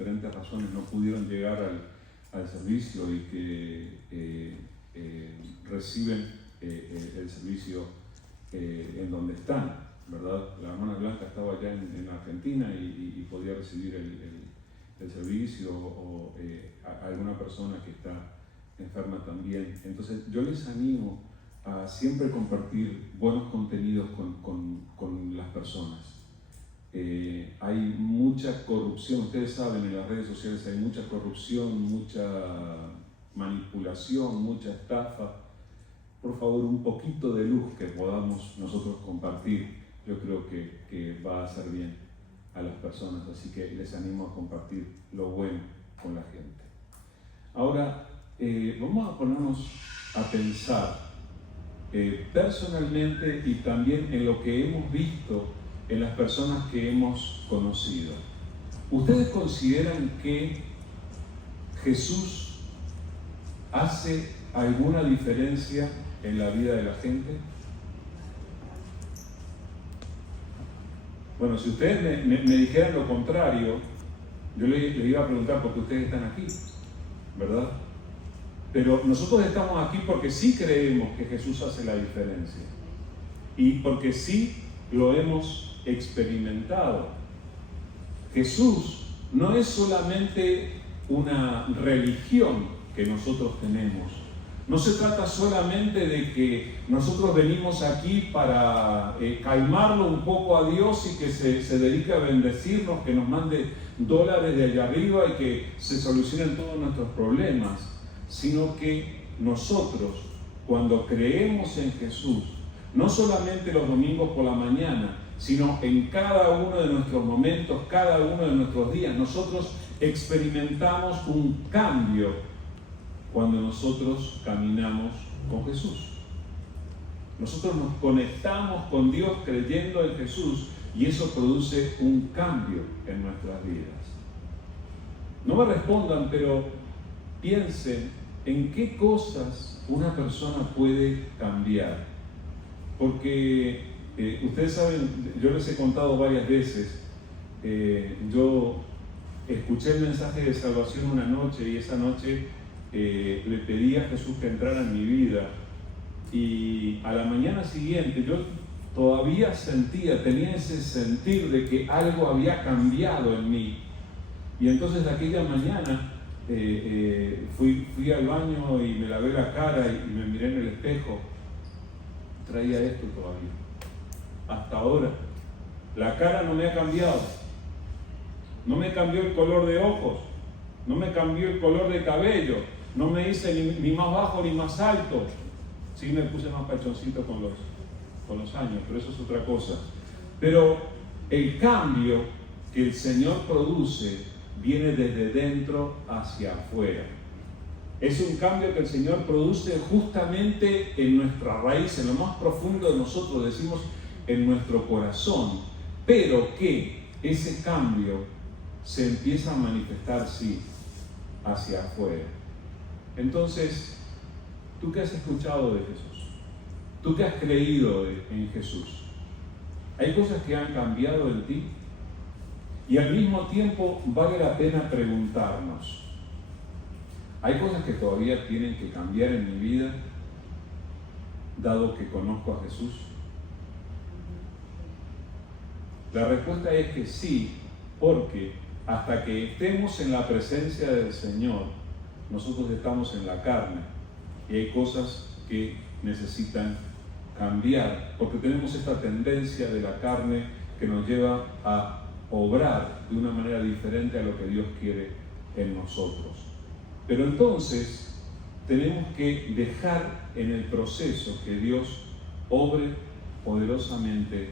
diferentes razones no pudieron llegar al servicio y que reciben el servicio en donde están, ¿verdad? La hermana Blanca estaba allá en Argentina y podía recibir el servicio, o alguna persona que está enferma también. Entonces yo les animo a siempre compartir buenos contenidos con las personas. Hay mucha corrupción, ustedes saben, en las redes sociales hay mucha corrupción, mucha manipulación, mucha estafa. Por favor, un poquito de luz que podamos nosotros compartir, yo creo que va a hacer bien a las personas, así que les animo a compartir lo bueno con la gente. Ahora, vamos a ponernos a pensar personalmente y también en lo que hemos visto en las personas que hemos conocido. ¿Ustedes consideran que Jesús hace alguna diferencia en la vida de la gente? Bueno, si ustedes me dijeran lo contrario, yo les iba a preguntar por qué ustedes están aquí, ¿verdad? Pero nosotros estamos aquí porque sí creemos que Jesús hace la diferencia y porque sí lo hemos experimentado. Jesús no es solamente una religión que nosotros tenemos. No se trata solamente de que nosotros venimos aquí para calmarlo un poco a Dios y que se dedique a bendecirnos, que nos mande dólares de allá arriba y que se solucionen todos nuestros problemas, sino que nosotros, cuando creemos en Jesús, no solamente los domingos por la mañana, sino en cada uno de nuestros momentos, cada uno de nuestros días, nosotros experimentamos un cambio cuando nosotros caminamos con Jesús. Nosotros nos conectamos con Dios creyendo en Jesús y eso produce un cambio en nuestras vidas. No me respondan, pero piensen en qué cosas una persona puede cambiar. Porque ustedes saben, yo les he contado varias veces, yo escuché el mensaje de salvación una noche y esa noche le pedí a Jesús que entrara en mi vida y a la mañana siguiente yo todavía tenía ese sentir de que algo había cambiado en mí. Y entonces aquella mañana fui al baño y me lavé la cara y me miré en el espejo. Traía esto todavía. Hasta ahora. La cara no me ha cambiado. No me cambió el color de ojos. No me cambió el color de cabello. No me hice ni más bajo ni más alto. Sí me puse más pachoncito con los años, pero eso es otra cosa. Pero el cambio que el Señor produce viene desde dentro hacia afuera. Es un cambio que el Señor produce justamente en nuestra raíz, en lo más profundo de nosotros, decimos en nuestro corazón, pero que ese cambio se empieza a manifestar, sí, hacia afuera. Entonces, ¿tú qué has escuchado de Jesús? ¿Tú qué has creído en Jesús? ¿Hay cosas que han cambiado en ti? Y al mismo tiempo vale la pena preguntarnos, ¿hay cosas que todavía tienen que cambiar en mi vida, dado que conozco a Jesús? La respuesta es que sí, porque hasta que estemos en la presencia del Señor, nosotros estamos en la carne y hay cosas que necesitan cambiar, porque tenemos esta tendencia de la carne que nos lleva a obrar de una manera diferente a lo que Dios quiere en nosotros. Pero entonces tenemos que dejar en el proceso que Dios obre poderosamente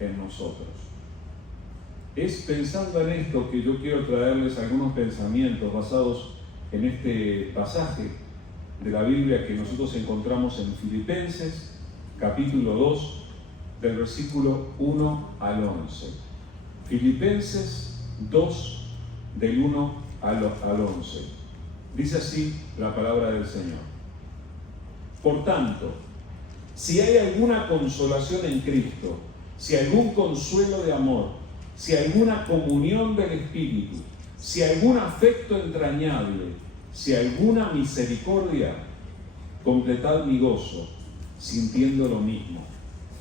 en nosotros. Es pensando en esto que yo quiero traerles algunos pensamientos basados en este pasaje de la Biblia que nosotros encontramos en Filipenses, capítulo 2, del versículo 1 al 11. Filipenses 2, del 1 al 11. Dice así la palabra del Señor. Por tanto, si hay alguna consolación en Cristo, si algún consuelo de amor, si alguna comunión del Espíritu, si algún afecto entrañable, si alguna misericordia, completad mi gozo, sintiendo lo mismo,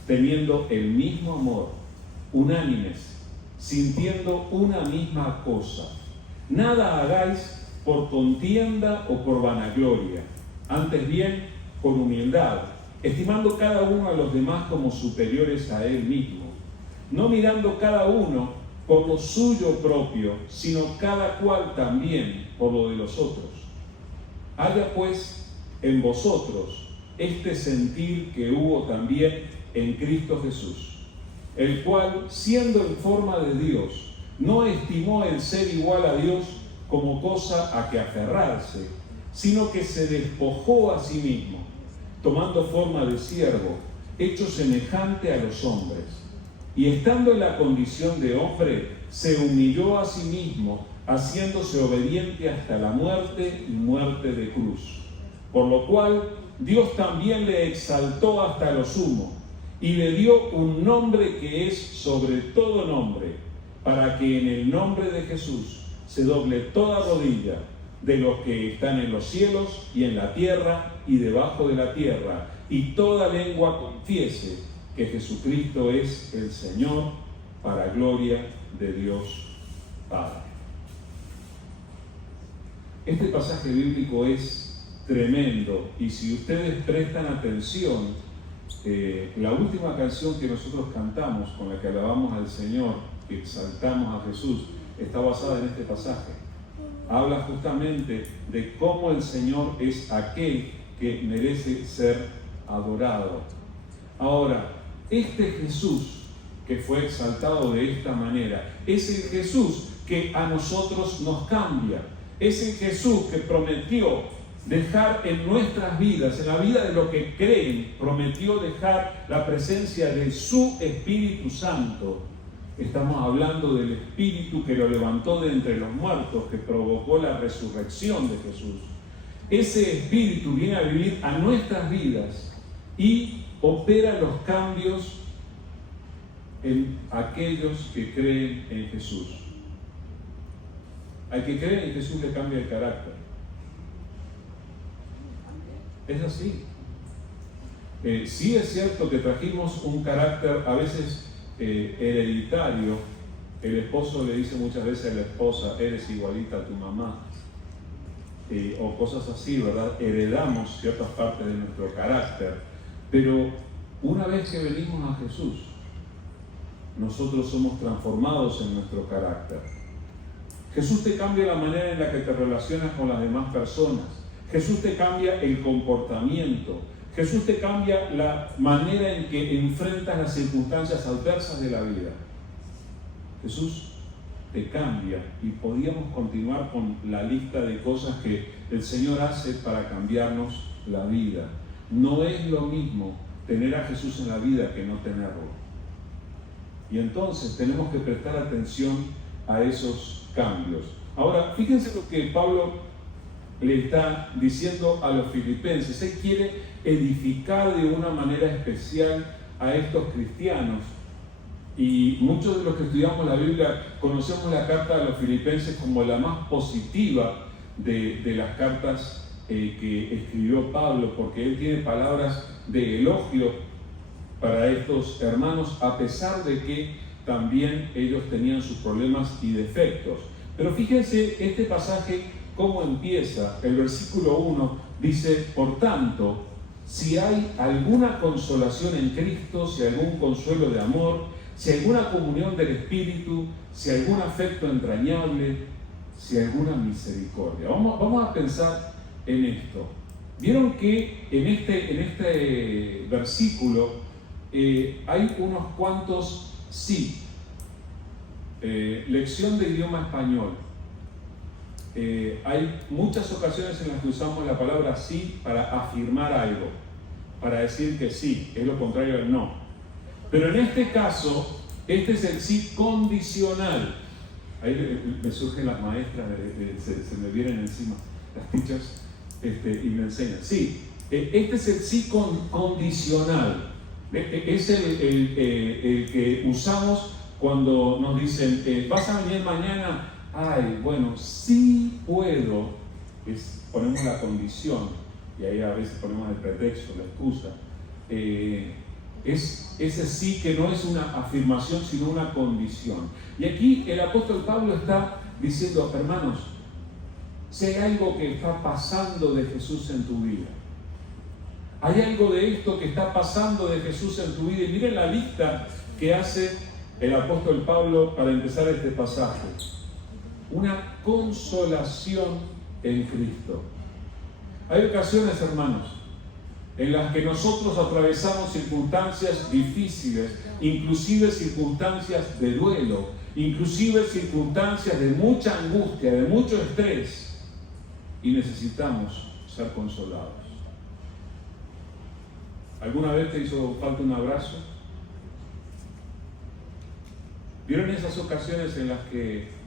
teniendo el mismo amor, unánimes, sintiendo una misma cosa. Nada hagáis por contienda o por vanagloria, antes bien por humildad, estimando cada uno a los demás como superiores a él mismo, no mirando cada uno por lo suyo propio, sino cada cual también por lo de los otros. Haya pues en vosotros este sentir que hubo también en Cristo Jesús, el cual, siendo en forma de Dios, no estimó el ser igual a Dios como cosa a que aferrarse, sino que se despojó a sí mismo, tomando forma de siervo, hecho semejante a los hombres, y estando en la condición de hombre, se humilló a sí mismo, haciéndose obediente hasta la muerte y muerte de cruz. Por lo cual Dios también le exaltó hasta lo sumo, y le dio un nombre que es sobre todo nombre, para que en el nombre de Jesús se doble toda rodilla de los que están en los cielos y en la tierra y debajo de la tierra, y toda lengua confiese que Jesucristo es el Señor, para gloria de Dios Padre. Este pasaje bíblico es tremendo, y si ustedes prestan atención, la última canción que nosotros cantamos, con la que alabamos al Señor, que exaltamos a Jesús, está basada en este pasaje. Habla justamente de cómo el Señor es aquel que merece ser adorado. Ahora, este Jesús que fue exaltado de esta manera es el Jesús que a nosotros nos cambia. Es el Jesús que prometió dejar en nuestras vidas, en la vida de los que creen, prometió dejar la presencia de su Espíritu Santo. Estamos hablando del Espíritu que lo levantó de entre los muertos, que provocó la resurrección de Jesús. Ese Espíritu viene a vivir a nuestras vidas y opera los cambios en aquellos que creen en Jesús. Al que cree en Jesús le cambia el carácter. Es así. Sí es cierto que trajimos un carácter a veces hereditario. El esposo le dice muchas veces a la esposa: eres igualita a tu mamá, o cosas así, ¿verdad? Heredamos ciertas partes de nuestro carácter, pero una vez que venimos a Jesús, nosotros somos transformados en nuestro carácter. Jesús te cambia la manera en la que te relacionas con las demás personas. Jesús te cambia el comportamiento. Jesús te cambia la manera en que enfrentas las circunstancias adversas de la vida. Jesús te cambia, y podíamos continuar con la lista de cosas que el Señor hace para cambiarnos la vida. No es lo mismo tener a Jesús en la vida que no tenerlo. Y entonces tenemos que prestar atención a esos cambios. Ahora, fíjense lo que Pablo le está diciendo a los filipenses. Él quiere edificar de una manera especial a estos cristianos. Y muchos de los que estudiamos la Biblia conocemos la carta a los filipenses como la más positiva de las cartas que escribió Pablo, porque él tiene palabras de elogio para estos hermanos, a pesar de que también ellos tenían sus problemas y defectos. Pero fíjense este pasaje cómo empieza. El versículo 1 dice: por tanto, si hay alguna consolación en Cristo, si algún consuelo de amor, si alguna comunión del Espíritu, si algún afecto entrañable, si alguna misericordia. Vamos a pensar en esto. Vieron que en este versículo hay unos cuantos sí. Lección de idioma español. Hay muchas ocasiones en las que usamos la palabra sí para afirmar algo, para decir que sí, es lo contrario al no. Pero en este caso, este es el sí condicional. Ahí me surgen las maestras, se me vienen encima las teachers y me enseñan. Sí, este es el sí condicional. Es el que usamos cuando nos dicen: vas a venir mañana ay, bueno, sí puedo, ponemos la condición, y ahí a veces ponemos el pretexto, la excusa, es ese sí que no es una afirmación, sino una condición. Y aquí el apóstol Pablo está diciendo, hermanos, si hay algo que está pasando de Jesús en tu vida, hay algo de esto que está pasando de Jesús en tu vida, y miren la lista que hace el apóstol Pablo para empezar este pasaje. Una consolación en Cristo. Hay ocasiones, hermanos, en las que nosotros atravesamos circunstancias difíciles, inclusive circunstancias de duelo, inclusive circunstancias de mucha angustia, de mucho estrés, y necesitamos ser consolados. ¿Alguna vez te hizo falta un abrazo? ¿Vieron esas ocasiones en las que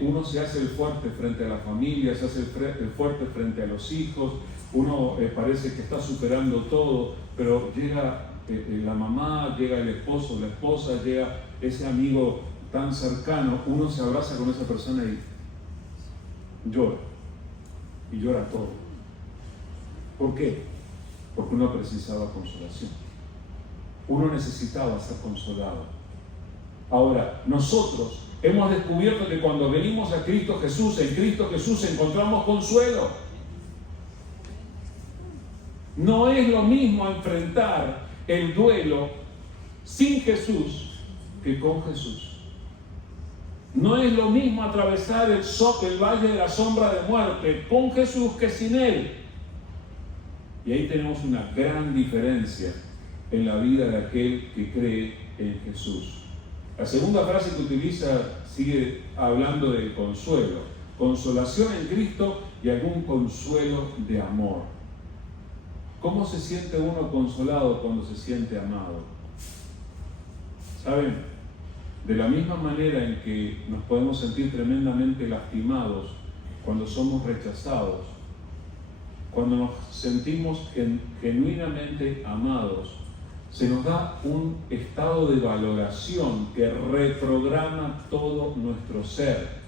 uno se hace el fuerte frente a la familia, se hace el fuerte frente a los hijos, uno parece que está superando todo, pero llega la mamá, llega el esposo, la esposa, llega ese amigo tan cercano, uno se abraza con esa persona y llora todo? ¿Por qué? Porque uno precisaba consolación, uno necesitaba ser consolado. Ahora, nosotros hemos descubierto que cuando venimos a Cristo Jesús, en Cristo Jesús encontramos consuelo. No es lo mismo enfrentar el duelo sin Jesús que con Jesús. No es lo mismo atravesar el valle de la sombra de muerte con Jesús que sin Él. Y ahí tenemos una gran diferencia en la vida de aquel que cree en Jesús. La segunda frase que utiliza sigue hablando de consuelo. Consolación en Cristo y algún consuelo de amor. ¿Cómo se siente uno consolado cuando se siente amado? ¿Saben? De la misma manera en que nos podemos sentir tremendamente lastimados cuando somos rechazados, cuando nos sentimos genuinamente amados, se nos da un estado de valoración que reprograma todo nuestro ser.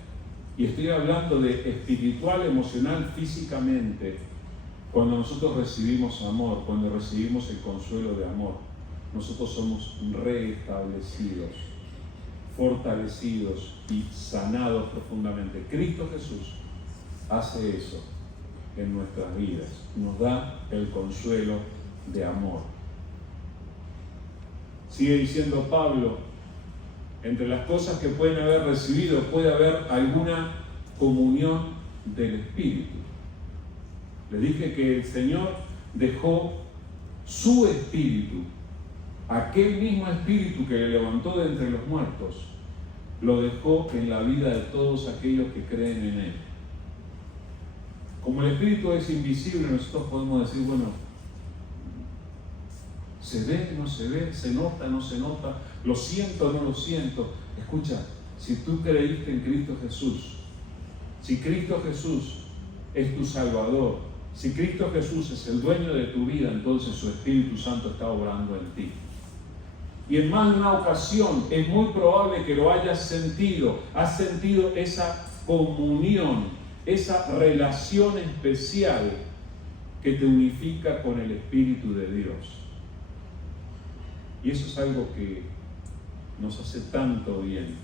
Y estoy hablando de espiritual, emocional, físicamente. Cuando nosotros recibimos amor, cuando recibimos el consuelo de amor, nosotros somos restablecidos, fortalecidos y sanados profundamente. Cristo Jesús hace eso en nuestras vidas, nos da el consuelo de amor. Sigue diciendo Pablo, entre las cosas que pueden haber recibido puede haber alguna comunión del Espíritu. Les dije que el Señor dejó su Espíritu, aquel mismo Espíritu que le levantó de entre los muertos, lo dejó en la vida de todos aquellos que creen en Él. Como el Espíritu es invisible, nosotros podemos decir, bueno, ¿se ve, no se ve? ¿Se nota, no se nota? ¿Lo siento, no lo siento? Escucha, si tú creíste en Cristo Jesús, si Cristo Jesús es tu Salvador, si Cristo Jesús es el dueño de tu vida, entonces su Espíritu Santo está obrando en ti. Y en más de una ocasión es muy probable que lo hayas sentido. Has sentido esa comunión, esa relación especial que te unifica con el Espíritu de Dios. Y eso es algo que nos hace tanto bien.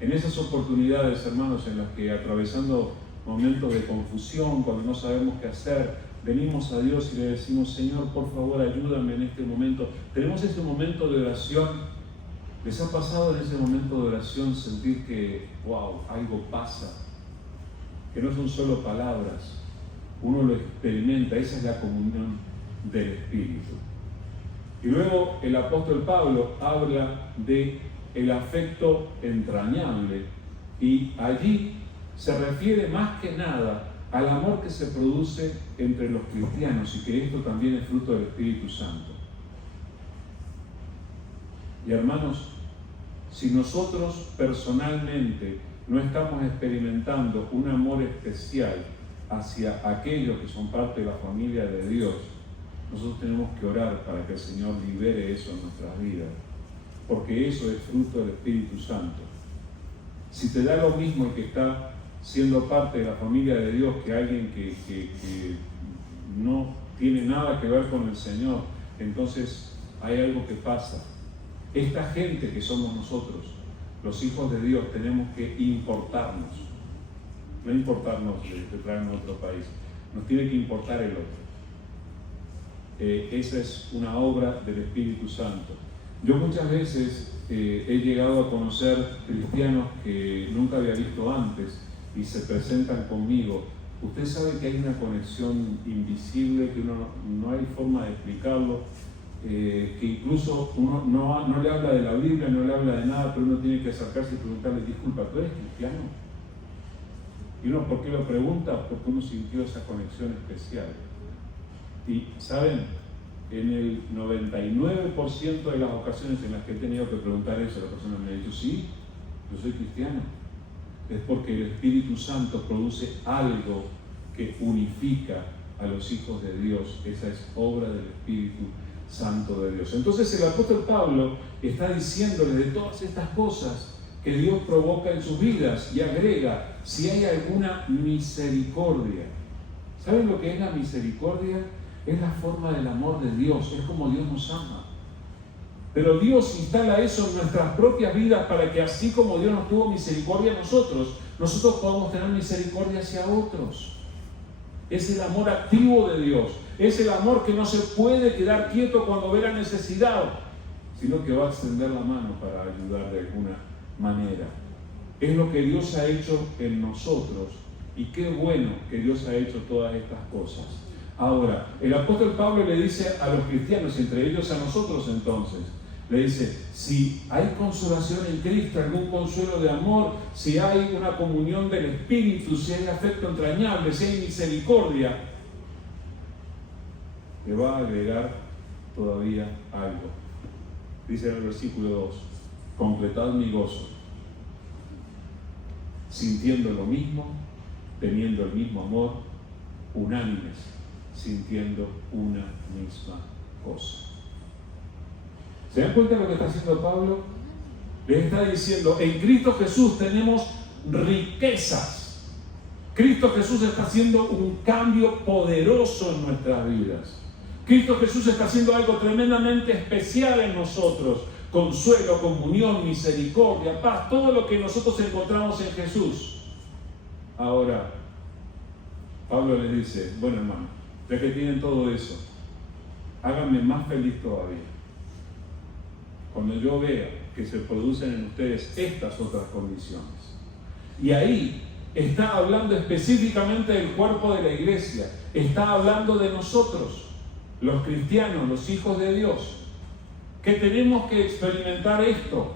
En esas oportunidades, hermanos, en las que atravesando momentos de confusión, cuando no sabemos qué hacer, venimos a Dios y le decimos, Señor, por favor, ayúdame en este momento. Tenemos ese momento de oración. ¿Les ha pasado en ese momento de oración sentir que, wow, algo pasa? Que no son solo palabras, uno lo experimenta. Esa es la comunión del Espíritu. Y luego el apóstol Pablo habla de el afecto entrañable, y allí se refiere más que nada al amor que se produce entre los cristianos, y que esto también es fruto del Espíritu Santo. Y hermanos, si nosotros personalmente no estamos experimentando un amor especial hacia aquellos que son parte de la familia de Dios, nosotros tenemos que orar para que el Señor libere eso en nuestras vidas, porque eso es fruto del Espíritu Santo. Si te da lo mismo el que está siendo parte de la familia de Dios que alguien que no tiene nada que ver con el Señor, entonces hay algo que pasa. Esta gente que somos nosotros, los hijos de Dios, tenemos que importarnos. No importarnos de traernos a otro país, nos tiene que importar el otro. Esa es una obra del Espíritu Santo. Yo muchas veces he llegado a conocer cristianos que nunca había visto antes y se presentan conmigo. Usted sabe que hay una conexión invisible, que no hay forma de explicarlo, que incluso uno no le habla de la Biblia, no le habla de nada, pero uno tiene que acercarse y preguntarle, disculpa, ¿tú eres cristiano? Y uno, ¿por qué lo pregunta? Porque uno sintió esa conexión especial. Y, ¿saben? En el 99% de las ocasiones en las que he tenido que preguntar eso, la persona me ha dicho, sí, yo soy cristiano. Es porque el Espíritu Santo produce algo que unifica a los hijos de Dios. Esa es obra del Espíritu Santo de Dios. Entonces el apóstol Pablo está diciéndole de todas estas cosas que Dios provoca en sus vidas y agrega, si hay alguna misericordia. ¿Saben lo que es la misericordia? Es la forma del amor de Dios, es como Dios nos ama. Pero Dios instala eso en nuestras propias vidas para que así como Dios nos tuvo misericordia a nosotros podamos tener misericordia hacia otros. Es el amor activo de Dios, es el amor que no se puede quedar quieto cuando ve la necesidad, sino que va a extender la mano para ayudar de alguna manera. Es lo que Dios ha hecho en nosotros y qué bueno que Dios ha hecho todas estas cosas. Ahora, el apóstol Pablo le dice a los cristianos, entre ellos a nosotros entonces, le dice, si hay consolación en Cristo, algún consuelo de amor, si hay una comunión del Espíritu, si hay afecto entrañable, si hay misericordia, le va a agregar todavía algo. Dice en el versículo 2, completad mi gozo, sintiendo lo mismo, teniendo el mismo amor, unánimes, sintiendo una misma cosa. ¿Se dan cuenta de lo que está haciendo Pablo? Les está diciendo, en Cristo Jesús tenemos riquezas. Cristo Jesús está haciendo un cambio poderoso en nuestras vidas. Cristo Jesús está haciendo algo tremendamente especial en nosotros. Consuelo, comunión, misericordia, paz, todo lo que nosotros encontramos en Jesús. Ahora, Pablo les dice, bueno hermano, ya que tienen todo eso, háganme más feliz todavía. Cuando yo vea que se producen en ustedes estas otras condiciones. Y ahí está hablando específicamente del cuerpo de la iglesia, está hablando de nosotros, los cristianos, los hijos de Dios, que tenemos que experimentar esto.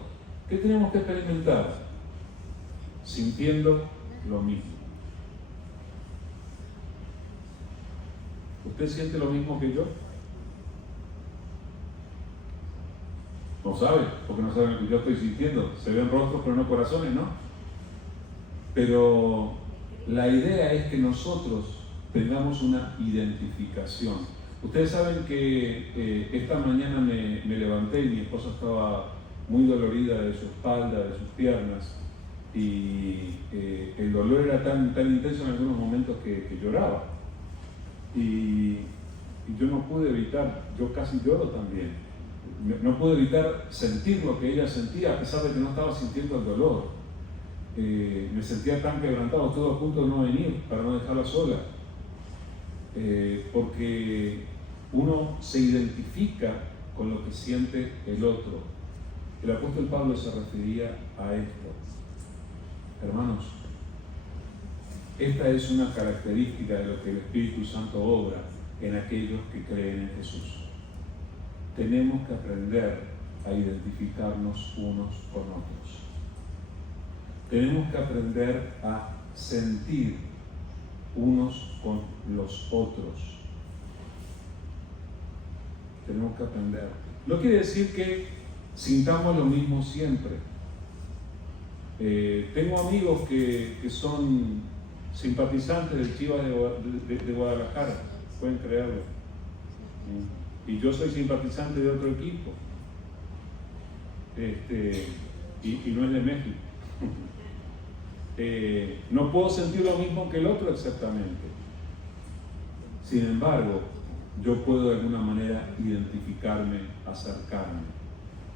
¿Qué tenemos que experimentar? Sintiendo lo mismo. ¿Usted siente lo mismo que yo? No sabe, porque no saben lo que yo estoy sintiendo. Se ven rostros pero no corazones, ¿no? Pero la idea es que nosotros tengamos una identificación. Ustedes saben que esta mañana me levanté y mi esposa estaba muy dolorida de su espalda, de sus piernas, y el dolor era tan intenso en algunos momentos que lloraba. Y yo no pude evitar, yo casi lloro también, no pude evitar sentir lo que ella sentía a pesar de que no estaba sintiendo el dolor. Me sentía tan quebrantado, estuve a punto de no venir para no dejarla sola, porque uno se identifica con lo que siente el otro. El apóstol Pablo se refería a esto. Hermanos, esta es una característica de lo que el Espíritu Santo obra en aquellos que creen en Jesús. Tenemos que aprender a identificarnos unos con otros. Tenemos que aprender a sentir unos con los otros. Tenemos que aprender. No quiere decir que sintamos lo mismo siempre. Tengo amigos que son simpatizantes del Chivas de Guadalajara, pueden creerlo. Y yo soy simpatizante de otro equipo. Y no es de México. no puedo sentir lo mismo que el otro exactamente. Sin embargo, yo puedo de alguna manera identificarme, acercarme.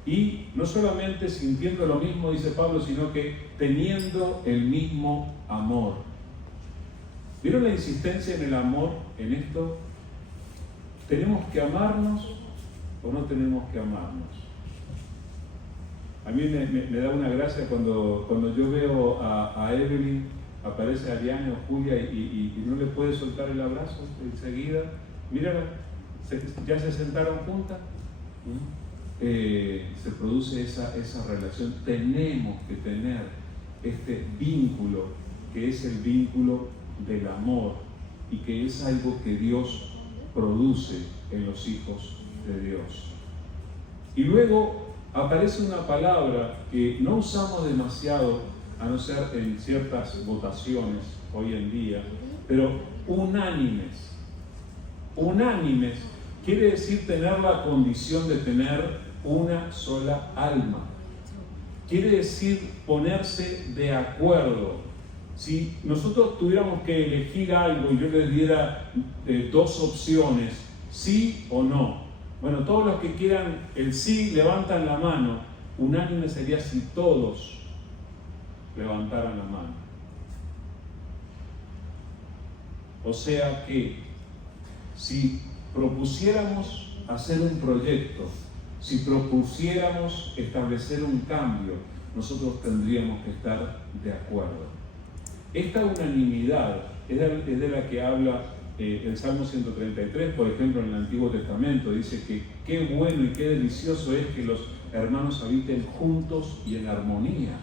Y no solamente sintiendo lo mismo, dice Pablo, sino que teniendo el mismo amor. ¿Vieron la insistencia en el amor en esto? ¿Tenemos que amarnos o no tenemos que amarnos? A mí me da una gracia cuando yo veo a Evelyn, aparece Ariane o Julia y no le puede soltar el abrazo enseguida. Mírala, ya se sentaron juntas. Se produce esa relación. Tenemos que tener este vínculo, que es el vínculo del amor y que es algo que Dios produce en los hijos de Dios. Y luego aparece una palabra que no usamos demasiado, a no ser en ciertas votaciones hoy en día, pero unánimes. Unánimes quiere decir tener la condición de tener una sola alma. Quiere decir ponerse de acuerdo. Si nosotros tuviéramos que elegir algo y yo les diera dos opciones, sí o no. Bueno, todos los que quieran el sí levantan la mano. Unánime sería si todos levantaran la mano. O sea que si propusiéramos hacer un proyecto, si propusiéramos establecer un cambio, nosotros tendríamos que estar de acuerdo. Esta unanimidad es de la que habla el Salmo 133, por ejemplo, en el Antiguo Testamento. Dice que qué bueno y qué delicioso es que los hermanos habiten juntos y en armonía.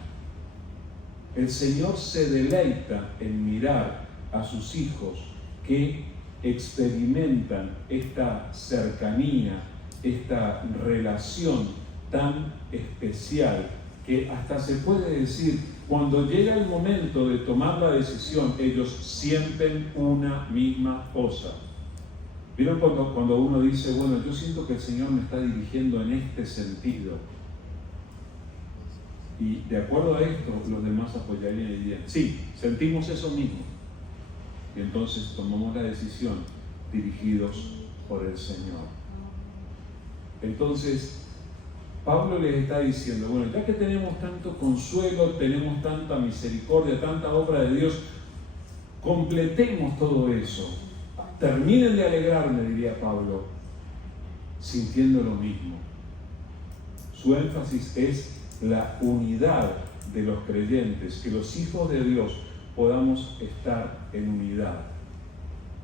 El Señor se deleita en mirar a sus hijos que experimentan esta cercanía, esta relación tan especial que hasta se puede decir, cuando llega el momento de tomar la decisión, ellos sienten una misma cosa. ¿Vieron cuando uno dice, bueno, yo siento que el Señor me está dirigiendo en este sentido? Y de acuerdo a esto, los demás apoyarían y dirían, sí, sentimos eso mismo. Y entonces tomamos la decisión dirigidos por el Señor. Entonces, Pablo les está diciendo, bueno, ya que tenemos tanto consuelo, tenemos tanta misericordia, tanta obra de Dios, completemos todo eso. Terminen de alegrarme, diría Pablo, sintiendo lo mismo. Su énfasis es la unidad de los creyentes, que los hijos de Dios podamos estar en unidad.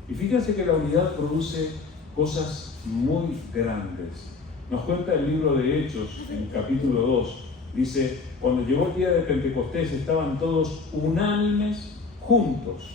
Y fíjense que la unidad produce cosas muy grandes. Nos cuenta el libro de Hechos, en el capítulo 2, dice, cuando llegó el día de Pentecostés estaban todos unánimes juntos.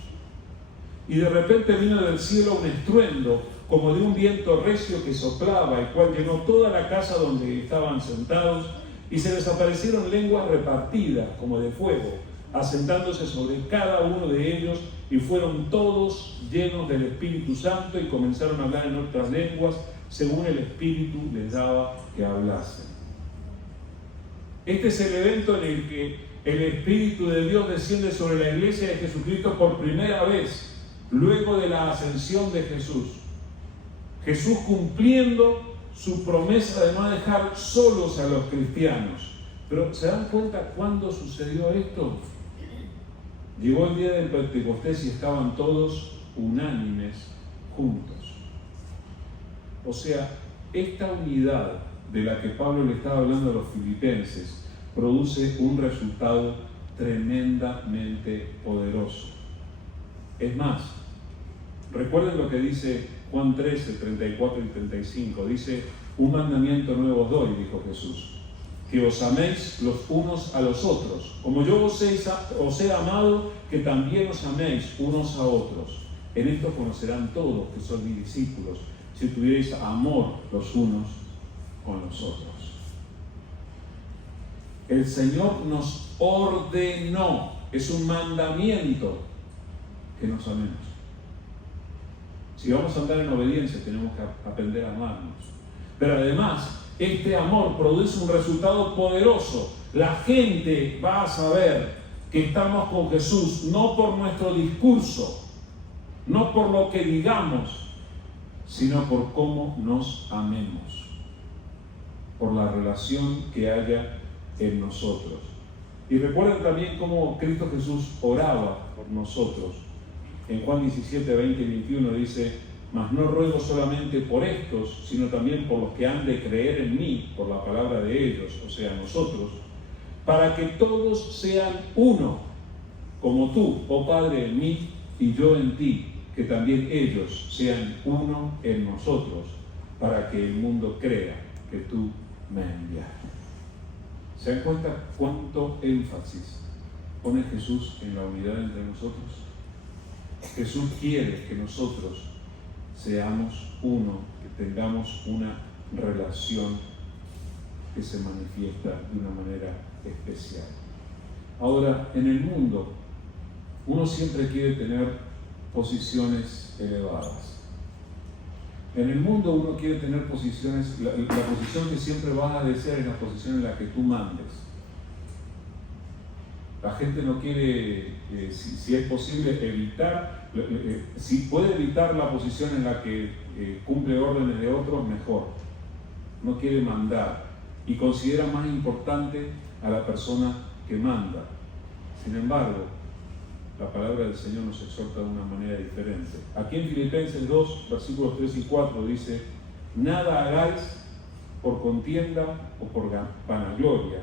Y de repente vino del cielo un estruendo, como de un viento recio que soplaba, el cual llenó toda la casa donde estaban sentados, y se les aparecieron lenguas repartidas, como de fuego, asentándose sobre cada uno de ellos, y fueron todos llenos del Espíritu Santo y comenzaron a hablar en otras lenguas, según el Espíritu les daba que hablasen. Este es el evento en el que el Espíritu de Dios desciende sobre la iglesia de Jesucristo por primera vez, luego de la ascensión de Jesús. Jesús cumpliendo su promesa de no dejar solos a los cristianos. Pero ¿se dan cuenta cuándo sucedió esto? Llegó el día del Pentecostés y estaban todos unánimes juntos. O sea, esta unidad de la que Pablo le estaba hablando a los filipenses produce un resultado tremendamente poderoso. Es más, recuerden lo que dice Juan 13, 34 y 35. Dice, un mandamiento nuevo os doy, dijo Jesús, que os améis los unos a los otros, como yo os he amado, que también os améis unos a otros. En esto conocerán todos que son mis discípulos, si tuvierais amor los unos con los otros. El Señor nos ordenó, es un mandamiento, que nos amemos. Si vamos a andar en obediencia, tenemos que aprender a amarnos. Pero además, este amor produce un resultado poderoso. La gente va a saber que estamos con Jesús, no por nuestro discurso, no por lo que digamos, sino por cómo nos amemos, por la relación que haya en nosotros. Y recuerden también cómo Cristo Jesús oraba por nosotros. En Juan 17, 20 y 21 dice: mas no ruego solamente por estos, sino también por los que han de creer en mí, por la palabra de ellos, o sea, nosotros, para que todos sean uno, como tú, oh Padre, en mí y yo en ti, que también ellos sean uno en nosotros, para que el mundo crea que tú me enviaste. ¿Se dan cuenta cuánto énfasis pone Jesús en la unidad entre nosotros? Jesús quiere que nosotros seamos uno, que tengamos una relación que se manifiesta de una manera especial. Ahora, en el mundo, uno siempre quiere tener posiciones elevadas. En el mundo uno quiere tener posiciones, la posición que siempre vas a desear es la posición en la que tú mandes. La gente no quiere, si es posible, evitar, si puede evitar la posición en la que cumple órdenes de otros, mejor. No quiere mandar y considera más importante a la persona que manda. Sin embargo, la palabra del Señor nos exhorta de una manera diferente. Aquí en Filipenses 2, versículos 3 y 4 dice: nada hagáis por contienda o por vanagloria,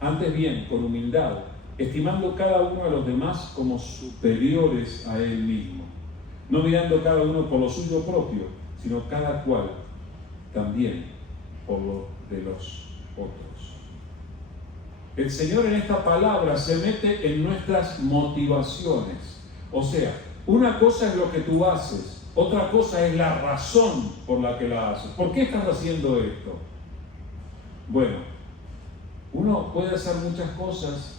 antes bien con humildad, estimando cada uno a los demás como superiores a él mismo, no mirando cada uno por lo suyo propio, sino cada cual también por lo de los otros. El Señor en esta palabra se mete en nuestras motivaciones. O sea, una cosa es lo que tú haces, otra cosa es la razón por la que la haces. ¿Por qué estás haciendo esto? Bueno, uno puede hacer muchas cosas,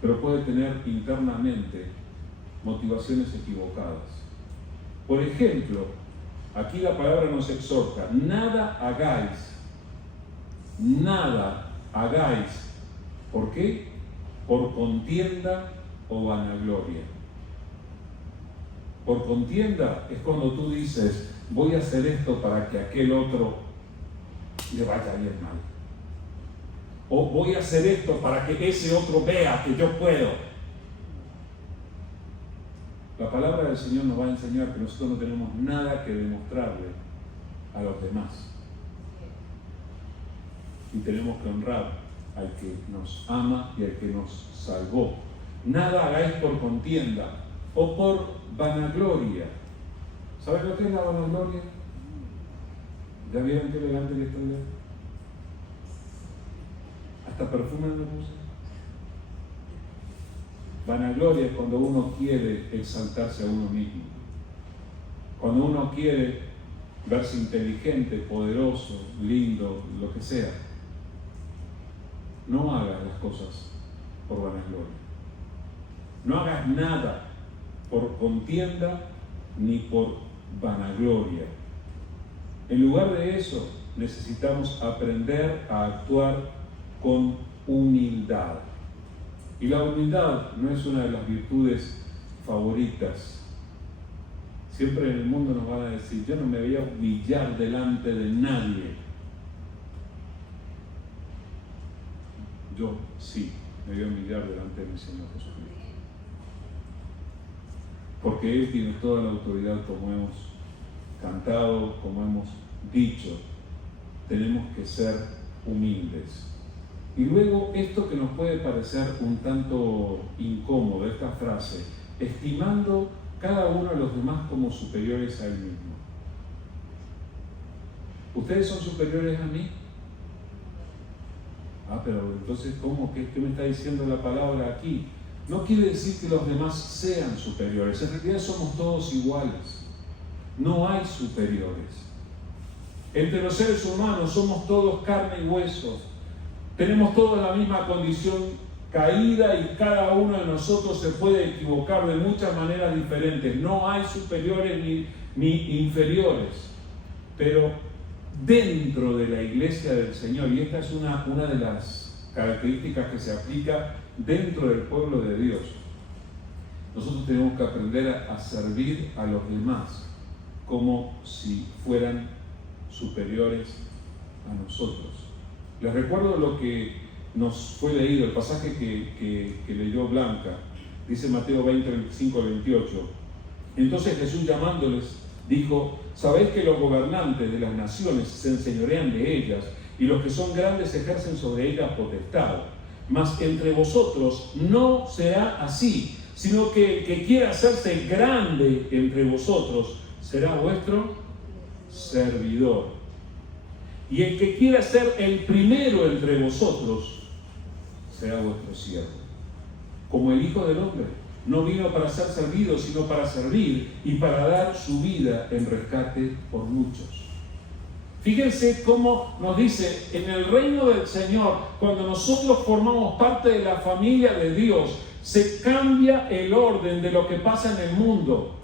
pero puede tener internamente motivaciones equivocadas. Por ejemplo, aquí la palabra nos exhorta: nada hagáis. ¿Por qué? Por contienda o vanagloria. Por contienda es cuando tú dices: voy a hacer esto para que aquel otro le vaya bien mal. O voy a hacer esto para que ese otro vea que yo puedo. La palabra del Señor nos va a enseñar que nosotros no tenemos nada que demostrarle a los demás. Y tenemos que honrar al que nos ama y al que nos salvó. Nada hagáis por contienda o por vanagloria. ¿Sabes lo que es la vanagloria? ¿Ya vieron qué elegante que estoy? Hasta perfume me puse. Vanagloria es cuando uno quiere exaltarse a uno mismo. Cuando uno quiere verse inteligente, poderoso, lindo, lo que sea. No hagas las cosas por vanagloria. No hagas nada por contienda ni por vanagloria. En lugar de eso, necesitamos aprender a actuar con humildad. Y la humildad no es una de las virtudes favoritas. Siempre en el mundo nos van a decir: yo no me voy a humillar delante de nadie. Yo sí me voy a humillar delante de mi Señor Jesucristo. Porque Él tiene toda la autoridad, como hemos cantado, como hemos dicho. Tenemos que ser humildes. Y luego esto que nos puede parecer un tanto incómodo, esta frase: estimando cada uno a los demás como superiores a Él mismo. ¿Ustedes son superiores a mí? Pero entonces, ¿cómo? ¿Qué me está diciendo la palabra aquí? No quiere decir que los demás sean superiores. En realidad somos todos iguales. No hay superiores. Entre los seres humanos somos todos carne y huesos. Tenemos todos la misma condición caída y cada uno de nosotros se puede equivocar de muchas maneras diferentes. No hay superiores ni inferiores. Pero dentro de la iglesia del Señor, y esta es una de las características que se aplican dentro del pueblo de Dios. Nosotros tenemos que aprender a servir a los demás como si fueran superiores a nosotros. Les recuerdo lo que nos fue leído, el pasaje que leyó Blanca. Dice Mateo 20, 25 al 28. Entonces Jesús, llamándoles, dijo: sabéis que los gobernantes de las naciones se enseñorean de ellas, y los que son grandes ejercen sobre ellas potestad. Mas entre vosotros no será así, sino que el que quiera hacerse grande entre vosotros será vuestro servidor. Y el que quiera ser el primero entre vosotros será vuestro siervo. Como el Hijo del Hombre no vino para ser servido, sino para servir y para dar su vida en rescate por muchos. Fíjense cómo nos dice, en el reino del Señor, cuando nosotros formamos parte de la familia de Dios, se cambia el orden de lo que pasa en el mundo.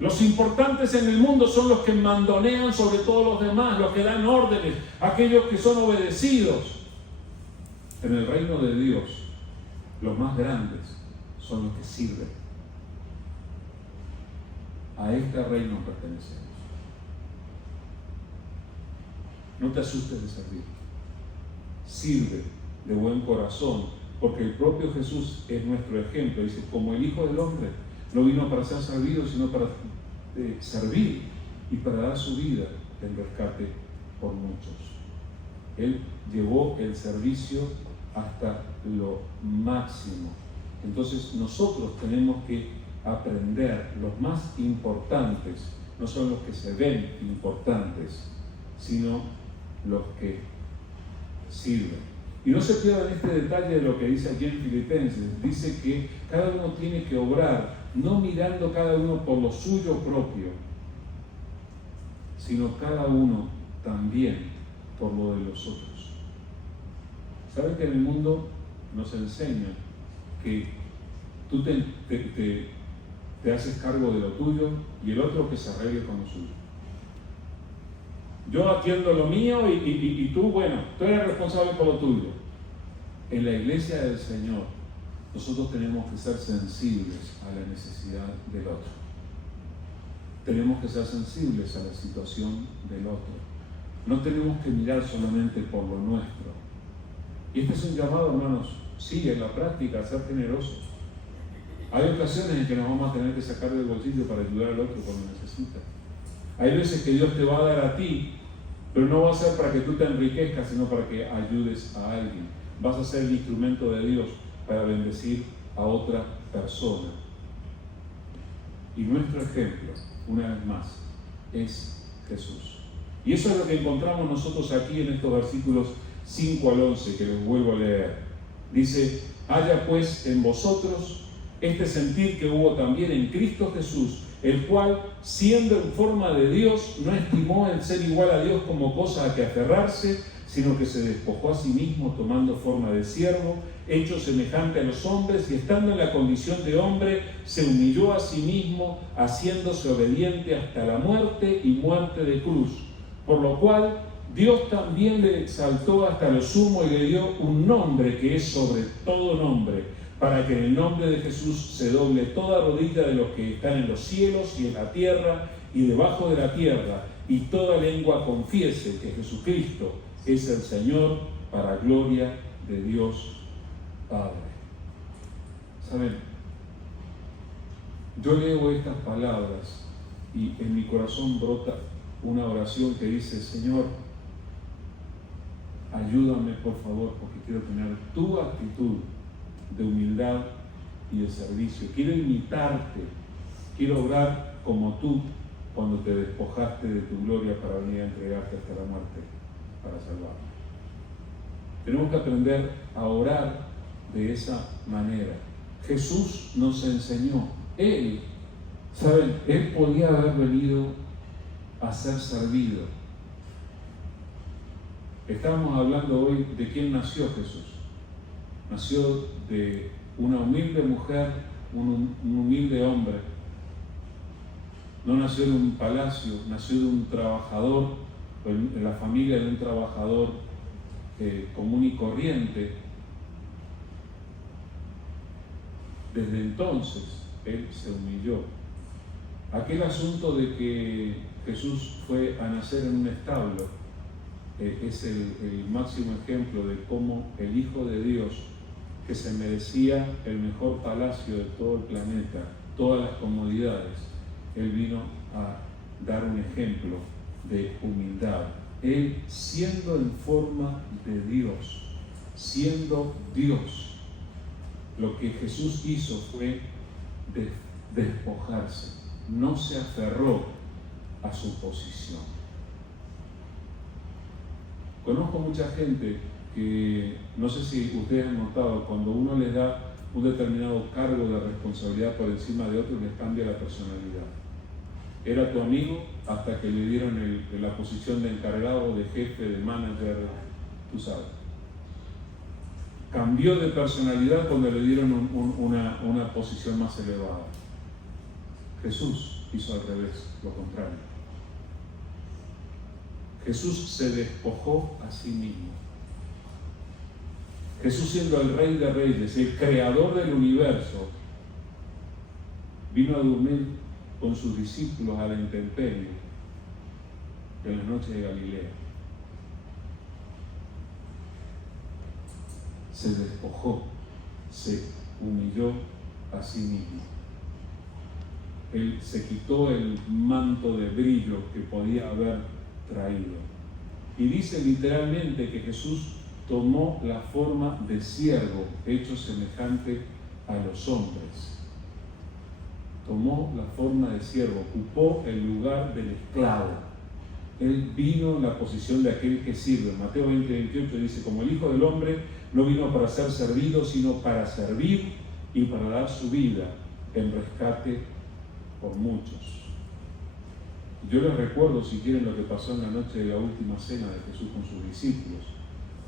Los importantes en el mundo son los que mandonean sobre todos los demás, los que dan órdenes, aquellos que son obedecidos. En el reino de Dios, los más grandes son los que sirven. A este reino pertenecemos. No te asustes de servir. Sirve de buen corazón, porque el propio Jesús es nuestro ejemplo. Dice, como el Hijo del Hombre no vino para ser servido, sino para servir y para dar su vida en rescate por muchos. Él llevó el servicio hasta lo máximo. Entonces nosotros tenemos que aprender. Los más importantes no son los que se ven importantes, sino los que sirven. Y no se pierdan este detalle de lo que dice aquí en Filipenses. Dice que cada uno tiene que obrar, no mirando cada uno por lo suyo propio, sino cada uno también por lo de los otros. ¿Saben que en el mundo nos enseña que tú te haces cargo de lo tuyo y el otro que se arregle con lo suyo? Yo atiendo lo mío y tú, bueno, tú eres responsable por lo tuyo. En la iglesia del Señor, nosotros tenemos que ser sensibles a la necesidad del otro. Tenemos que ser sensibles a la situación del otro. No tenemos que mirar solamente por lo nuestro. Y este es un llamado, hermanos, sí, en la práctica, a ser generosos. Hay ocasiones en que nos vamos a tener que sacar del bolsillo para ayudar al otro cuando necesita. Hay veces que Dios te va a dar a ti, pero no va a ser para que tú te enriquezcas, sino para que ayudes a alguien. Vas a ser el instrumento de Dios para bendecir a otra persona. Y nuestro ejemplo, una vez más, es Jesús. Y eso es lo que encontramos nosotros aquí en estos versículos 5 al 11, que les vuelvo a leer. Dice: haya pues en vosotros este sentir que hubo también en Cristo Jesús, el cual, siendo en forma de Dios, no estimó el ser igual a Dios como cosa a que aferrarse, sino que se despojó a sí mismo, tomando forma de siervo, hecho semejante a los hombres, y estando en la condición de hombre, se humilló a sí mismo, haciéndose obediente hasta la muerte y muerte de cruz. Por lo cual, Dios también le exaltó hasta lo sumo y le dio un nombre que es sobre todo nombre, para que en el nombre de Jesús se doble toda rodilla de los que están en los cielos y en la tierra y debajo de la tierra, y toda lengua confiese que Jesucristo es el Señor, para gloria de Dios Padre. ¿Saben? Yo leo estas palabras y en mi corazón brota una oración que dice: Señor, ayúdame por favor, porque quiero tener tu actitud de humildad y de servicio. Quiero imitarte, quiero obrar como tú cuando te despojaste de tu gloria para venir a entregarte hasta la muerte para salvarme. Tenemos que aprender a orar de esa manera. Jesús nos enseñó. Él, ¿saben? Él podía haber venido a ser servido. Estamos hablando hoy de quién nació Jesús. Nació de una humilde mujer, un humilde hombre. No nació de un palacio, nació de un trabajador, en la familia de un trabajador común y corriente, desde entonces Él se humilló. Aquel asunto de que Jesús fue a nacer en un establo es el máximo ejemplo de cómo el Hijo de Dios, que se merecía el mejor palacio de todo el planeta, todas las comodidades, Él vino a dar un ejemplo de humildad. Él, siendo en forma de Dios, siendo Dios, lo que Jesús hizo fue despojarse, no se aferró a su posición. Conozco mucha gente que, no sé si ustedes han notado, cuando uno les da un determinado cargo de responsabilidad por encima de otro, les cambia la personalidad. Era tu amigo hasta que le dieron la posición de encargado, de jefe, de manager, tú sabes. Cambió de personalidad cuando le dieron una posición más elevada. Jesús hizo al revés, lo contrario. Jesús se despojó a sí mismo. Jesús, siendo el Rey de Reyes, el creador del universo, vino a dormir con sus discípulos a la intemperie en la noche de Galilea. Se despojó, se humilló a sí mismo. Él se quitó el manto de brillo que podía haber traído. Y dice literalmente que Jesús tomó la forma de siervo, hecho semejante a los hombres. Tomó la forma de siervo, ocupó el lugar del esclavo. Él vino en la posición de aquel que sirve. Mateo 20:28 dice, como el Hijo del Hombre no vino para ser servido, sino para servir y para dar su vida en rescate por muchos. Yo les recuerdo, si quieren, lo que pasó en la noche de la última cena de Jesús con sus discípulos.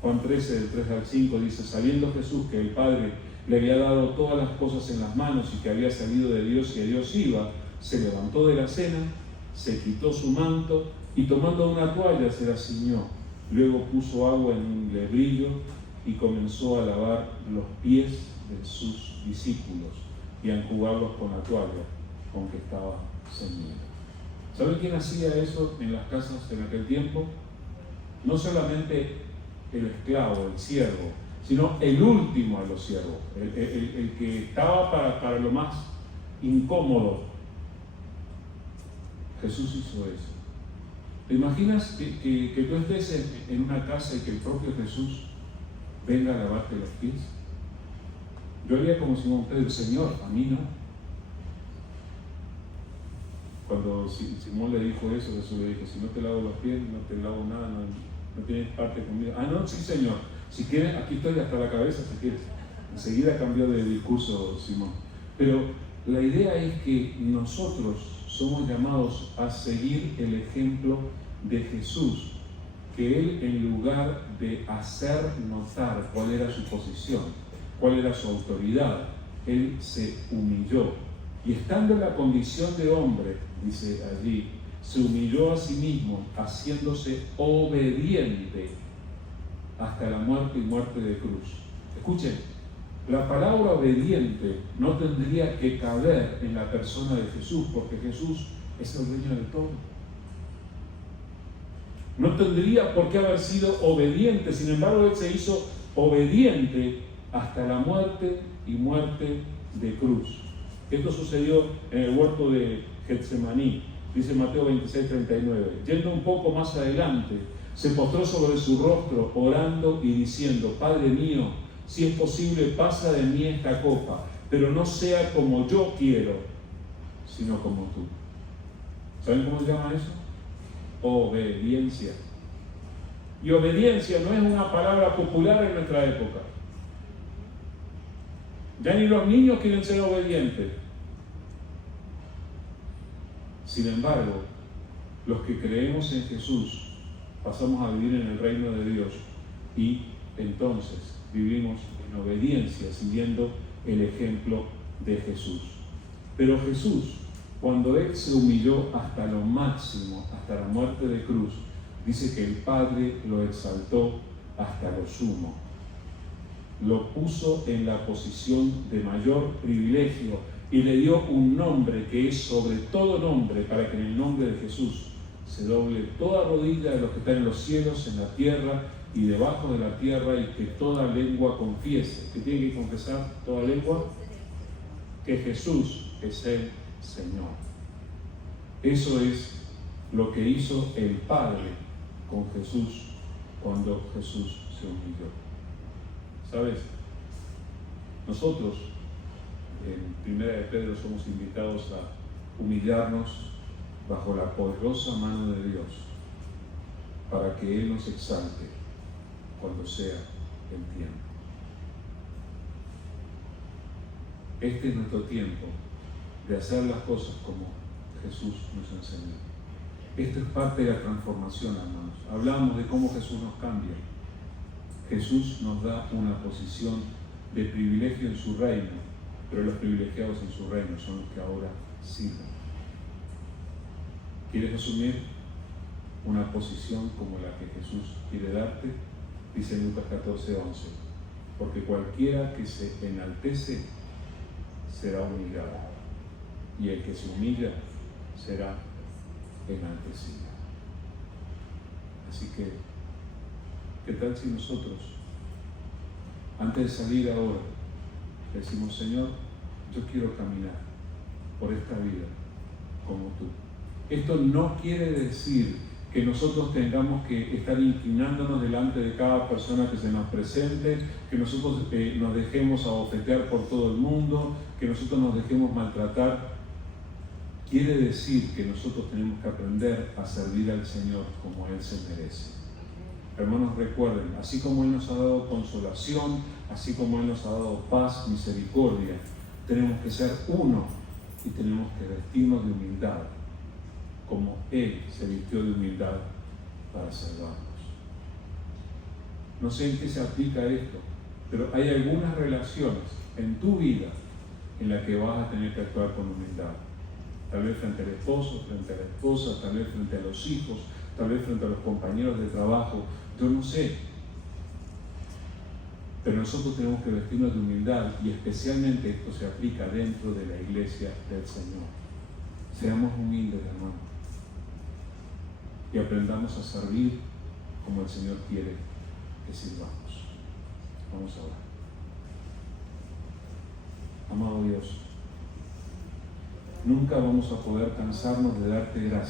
Juan 13, del 3 al 5 dice, sabiendo Jesús que el Padre le había dado todas las cosas en las manos y que había salido de Dios y a Dios iba, se levantó de la cena, se quitó su manto y tomando una toalla se la ciñó. Luego puso agua en un lebrillo y comenzó a lavar los pies de sus discípulos y a enjugarlos con la toalla con que estaba ceñida. ¿Saben quién hacía eso en las casas en aquel tiempo? No solamente el esclavo, el siervo, sino el último de los siervos, el que estaba para lo más incómodo. Jesús hizo eso. ¿Te imaginas que tú estés en una casa y que el propio Jesús venga a lavarte los pies? Yo haría como Simón Pedro, Señor, a mí no. Cuando Simón le dijo eso, Jesús le dijo, si no te lavo los pies, no te lavo nada, no tienes parte conmigo. Ah, no, sí, Señor. Si quieres, aquí estoy hasta la cabeza, si quieres. Enseguida cambió de discurso Simón. Pero la idea es que nosotros somos llamados a seguir el ejemplo de Jesús, que Él, en lugar de hacer notar cuál era su posición, cuál era su autoridad, Él se humilló. Y estando en la condición de hombre, dice allí, se humilló a sí mismo, haciéndose obediente hasta la muerte y muerte de cruz. Escuchen, la palabra obediente no tendría que caber en la persona de Jesús, porque Jesús es el dueño de todo. No tendría por qué haber sido obediente, sin embargo, Él se hizo obediente hasta la muerte y muerte de cruz. Esto sucedió en el huerto de Getsemaní, dice Mateo 26:39. Yendo un poco más adelante, se postró sobre su rostro, orando y diciendo, Padre mío, si es posible, pasa de mí esta copa, pero no sea como yo quiero, sino como tú. ¿Saben cómo se llama eso? Obediencia. Y obediencia no es una palabra popular en nuestra época. Ya ni los niños quieren ser obedientes. Sin embargo, los que creemos en Jesús pasamos a vivir en el reino de Dios y entonces vivimos en obediencia siguiendo el ejemplo de Jesús. Pero Jesús, cuando Él se humilló hasta lo máximo, hasta la muerte de cruz, dice que el Padre lo exaltó hasta lo sumo. lo puso en la posición de mayor privilegio y le dio un nombre que es sobre todo nombre, para que en el nombre de Jesús se doble toda rodilla de los que están en los cielos, en la tierra y debajo de la tierra, y que toda lengua confiese. ¿Qué tiene que confesar toda lengua? Que Jesús es el Señor. Eso es lo que hizo el Padre con Jesús cuando Jesús se humilló. ¿Sabes? Nosotros en 1 de Pedro somos invitados a humillarnos bajo la poderosa mano de Dios para que Él nos exalte cuando sea el tiempo. Este es nuestro tiempo de hacer las cosas como Jesús nos enseñó. Esto es parte de la transformación, hermanos. Hablamos de cómo Jesús nos cambia. Jesús nos da una posición de privilegio en su reino, pero los privilegiados en su reino son los que ahora sirven. ¿Quieres asumir una posición como la que Jesús quiere darte? Dice Lucas 14:11, porque cualquiera que se enaltece será humillado, y el que se humilla será enaltecido. Así que, ¿qué tal si nosotros, antes de salir ahora, decimos: Señor, yo quiero caminar por esta vida como tú? Esto no quiere decir que nosotros tengamos que estar inclinándonos delante de cada persona que se nos presente, que nosotros nos dejemos abofetear por todo el mundo, que nosotros nos dejemos maltratar. Quiere decir que nosotros tenemos que aprender a servir al Señor como Él se merece. Hermanos, recuerden, así como Él nos ha dado consolación, así como Él nos ha dado paz, misericordia, tenemos que ser uno y tenemos que vestirnos de humildad, como Él se vistió de humildad para salvarnos. No sé en qué se aplica esto, pero hay algunas relaciones en tu vida en las que vas a tener que actuar con humildad. Tal vez frente al esposo, frente a la esposa, tal vez frente a los hijos, tal vez frente a los compañeros de trabajo, yo no sé. Pero nosotros tenemos que vestirnos de humildad, y especialmente esto se aplica dentro de la iglesia del Señor. Seamos humildes, hermanos, y aprendamos a servir como el Señor quiere que sirvamos. Vamos a orar. Amado Dios, nunca vamos a poder cansarnos de darte gracias